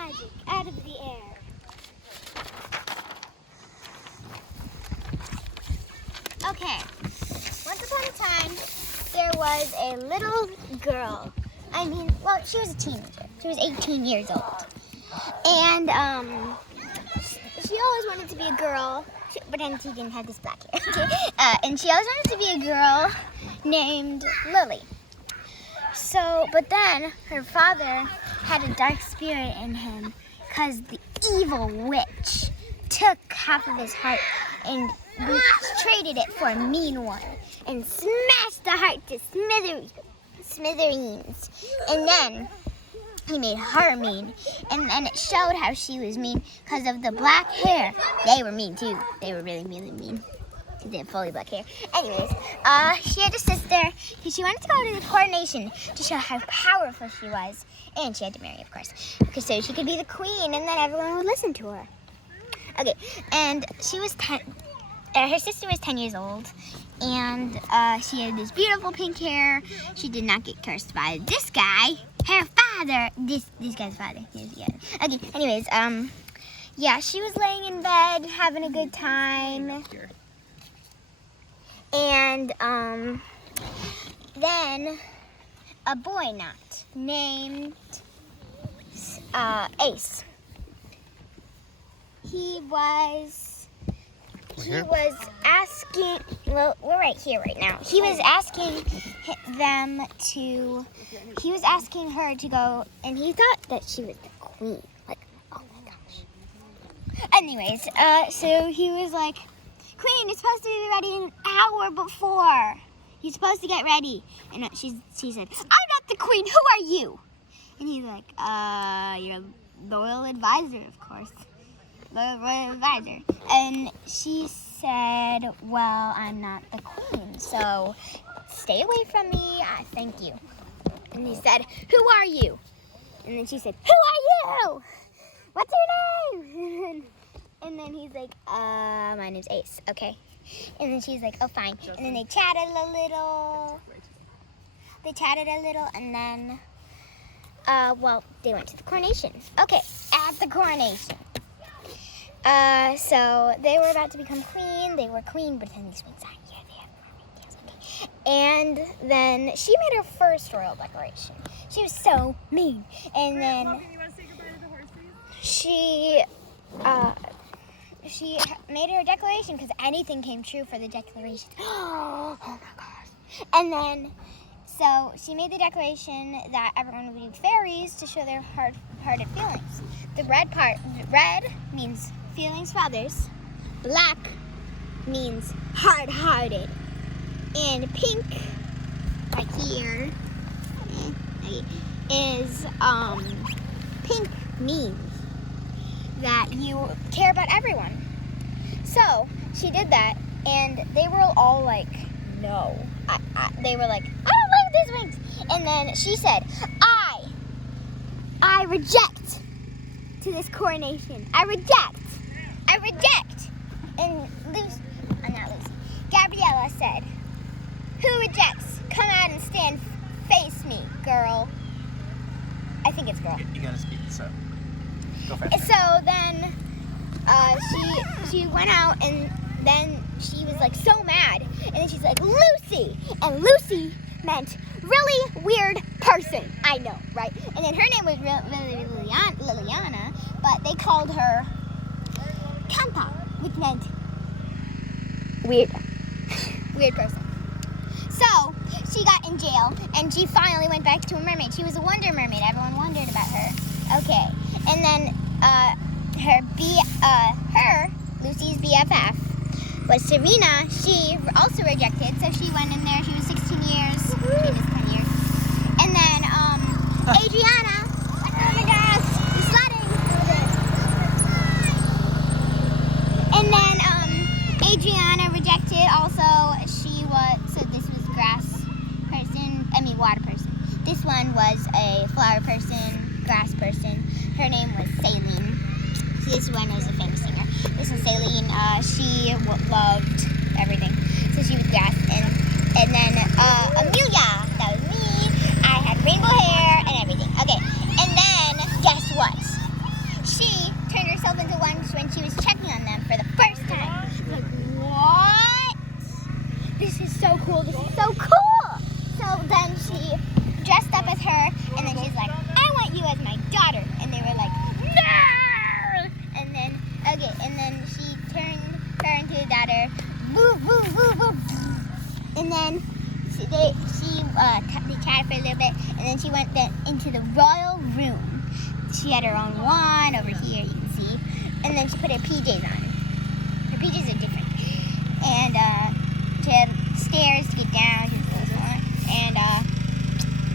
magic out of the air. Okay, once upon a time, there was a little girl. She was a teenager. She was 18 years old. And she always wanted to be a girl, but then she didn't have this black hair. And she always wanted to be a girl named Lily. But then her father had a dark spirit in him because the evil witch took half of his heart and traded it for a mean one and smashed the heart to smithereens. And then he made her mean, and then it showed how she was mean because of the black hair. They were mean too. They were really, really mean. They had fully black hair. Anyways, she had a sister. She wanted to go to the coronation to show how powerful she was, and she had to marry, of course, because so she could be the queen, and then everyone would listen to her. Okay, and she was 10. Her sister was 10 years old, and she had this beautiful pink hair. She did not get cursed by this guy, her father. This guy's father. Okay. Anyways, yeah, she was laying in bed having a good time. And then a boy named Ace. He was asking, well, we're right here right now. He was asking her to go, and he thought that she was the queen. Like, oh my gosh. Anyways, so he was like, Queen, you're supposed to be ready an hour before. You're supposed to get ready. And she said, I'm not the queen. Who are you? And he's like, you're a royal advisor, of course. Royal advisor. And she said, well, I'm not the queen, so stay away from me. Thank you. And he said, who are you? And then she said, who are you? What's your name? And then he's like, my name's Ace, okay. And then she's like, oh, fine. And then they chatted a little. And then, they went to the coronation. Okay, at the coronation. So they were about to become queen. They were queen, but then these queens aren't here. They have okay. And then she made her first royal declaration. She was so mean. And then you want to say goodbye to the horses? She made her declaration because anything came true for the declaration. Oh my gosh. And then, so she made the declaration that everyone would eat fairies to show their hard-hearted feelings. The red means feelings for others. Black means hard-hearted. And pink, right here, is, pink means that you care about everyone. So she did that, and they were all like, no. They were like, I don't like these wings. And then she said, I reject to this coronation. I reject. And Gabriella said, who rejects? Come out and face me, girl. I think it's girl. You gotta speak this up. Go fast. So then she went out, and then she was like so mad, and then she's like, Lucy, and Lucy meant really weird person. I know, right? And then her name was really Liliana, but they called her Kanta, which meant weird person. So she got in jail, and she finally went back to a mermaid. She was a Wonder Mermaid. Everyone wondered about her. Okay, and then Lucy's BFF was Serena. She also rejected, so she went in there. She was 16 years. She was 10 years. And then Adriana. Oh my gosh, the sledding. And then Adriana rejected. Also, this was water person. This one was a flower person, grass person. Her name was Saline. This one was a famous singer. This is Saline. She loved everything. So she was grass. And then Amelia, that was me. I had rainbow hair and everything. Okay. And then guess what? into the royal room. She had her own wand over here, you can see. And then she put her PJs on. Her PJs are different. And she had stairs to get down to the floor. And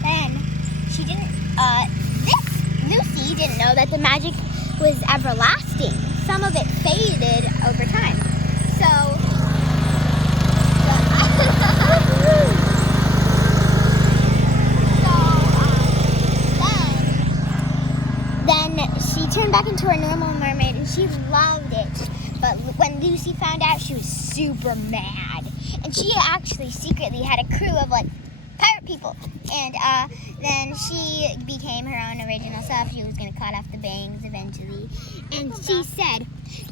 then she didn't, Lucy didn't know that the magic was everlasting. Some of it faded over time. So, then she turned back into her normal mermaid and she loved it. But when Lucy found out, she was super mad. And she actually secretly had a crew of like pirate people. And then she became her own original self. She was going to cut off the bangs eventually. And she said,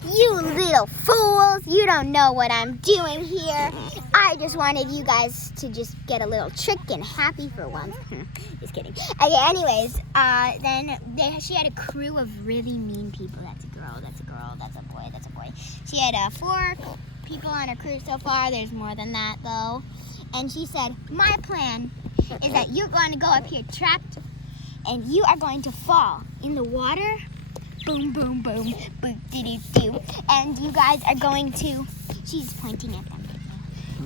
"You little fools, you don't know what I'm doing here. I just wanted you guys to just get a little trick and happy for once." Just kidding. Okay, anyways, then she had a crew of really mean people. That's a girl, that's a girl, that's a boy, that's a boy. She had 4 people on her crew so far. There's more than that, though. And she said, "My plan is that you're going to go up here trapped, and you are going to fall in the water. Boom, boom, boom, boom, doo-doo-doo. And you guys are going to," she's pointing at them.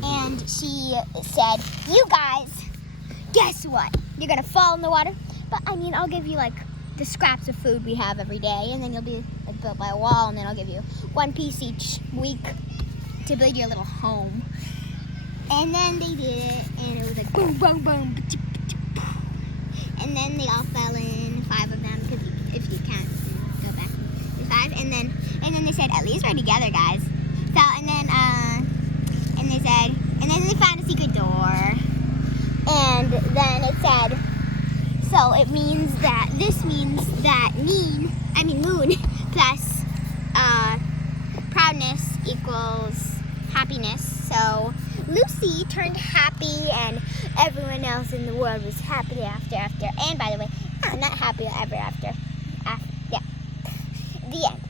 And she said, "You guys, guess what? You're going to fall in the water. But, I mean, I'll give you, like, the scraps of food we have every day. And then you'll be like, built by a wall. And then I'll give you 1 piece each week to build your little home." And then they did it. And it was like, boom, boom, boom. And then they all fell in, 5 of them, because if you count, go back. There's 5. And then they said, "At least we're together, guys." So, and then they said, and then they found a secret door. And then it said, so it means that, this means that moon plus proudness equals happiness. So Lucy turned happy and everyone else in the world was happy after. And by the way, not happy ever after. Yeah. The end.